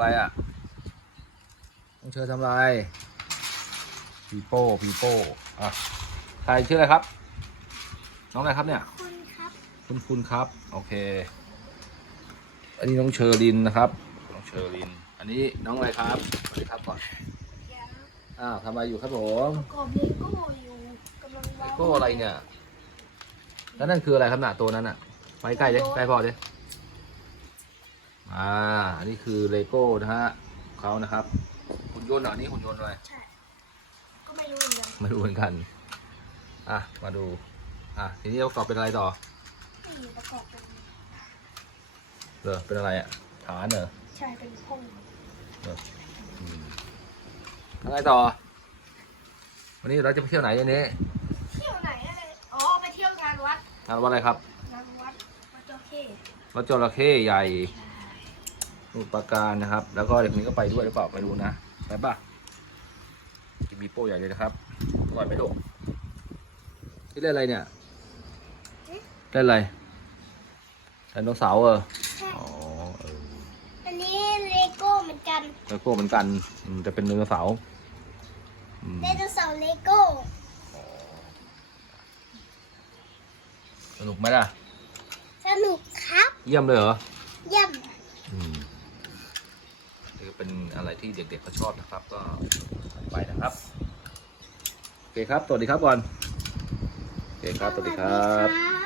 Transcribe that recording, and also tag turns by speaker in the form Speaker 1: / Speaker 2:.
Speaker 1: อะไรอะน้องเชอทำอะไรปีโป้ปีโป้อะใครชื่ออะไรครับ น้องอะไรครับเนี่ย
Speaker 2: คุณครับ
Speaker 1: คุณคุณครับ โอเค อันนี้น้องเชอรินนะครับ น้องเชอริน อันนี้น้องอะไรครับสวัสดีครับก่อน
Speaker 2: ยัง
Speaker 1: อ้าวทำอะไรอยู่ครับผม
Speaker 2: ประกอบเลโก้อยู่กำลัง
Speaker 1: เล
Speaker 2: วาง
Speaker 1: โก้อะไรเนี่ยแล้วนั่นคืออะไรครับหนาตัวนั้นอะไปใกล้เลยใกล้พอเลย อ่า อันนี้คือเลโก้นะฮะเขานะครับหุ่นยนต์เหรออันนี้หุ่นยนต์อะไร
Speaker 2: ใช่ ก็ไม่รู้เหมือนกัน
Speaker 1: ไม่รู้เหมือนกัน อะ มาดู อะ ทีนี้ประกอบเป็นอะไรต่อ
Speaker 2: นี่ประกอบเป็น
Speaker 1: เหรอเป็นอะไรอะฐานเหรอ
Speaker 2: ใช่ เป็นห้อง
Speaker 1: อืมอะไรต่อ วันนี้เราจะไปเที่ยวไหนเนี่ยนี้
Speaker 2: เที่ยวไหนอะไรอ๋อ ไปเที่ยวงานวัด
Speaker 1: งานวัดอะไรครับ
Speaker 2: งานวัดวัดเจ้าเข้
Speaker 1: วัดจระเข้ใหญ่สมุ ทรปราการนะครับ แล้วก็เด็กนี้ก็ไปด้วยหรือเปล่าไม่รู้นะไปป่ะกินมีโป้ใหญ่เลยนะครับอร่อยไหมลูกที่เล่นอะไรเนี่ยเล่นอะไรไดโนเสาร์เออ
Speaker 2: ใช่
Speaker 1: อ๋อเออ
Speaker 2: อันนี้เลโก้เหมือนกัน
Speaker 1: เลโก้เหมือนกันอืมจะเป็นไดโนเสาร์อืม
Speaker 2: ไดโนเสาร์เลโก้
Speaker 1: สนุกไหมล่ะ
Speaker 2: สนุกครับ
Speaker 1: เยี่ยมเลยเหรอ
Speaker 2: เยี่ยม
Speaker 1: อืมนี่ก็ เป็นอะไรที่เด็กๆเขาชอบนะครับ ก็ไปนะครับ โอเคครับ สวัสดีครับก่อน โอเคครับ สวัสดีครับ
Speaker 2: สวัสดีครับ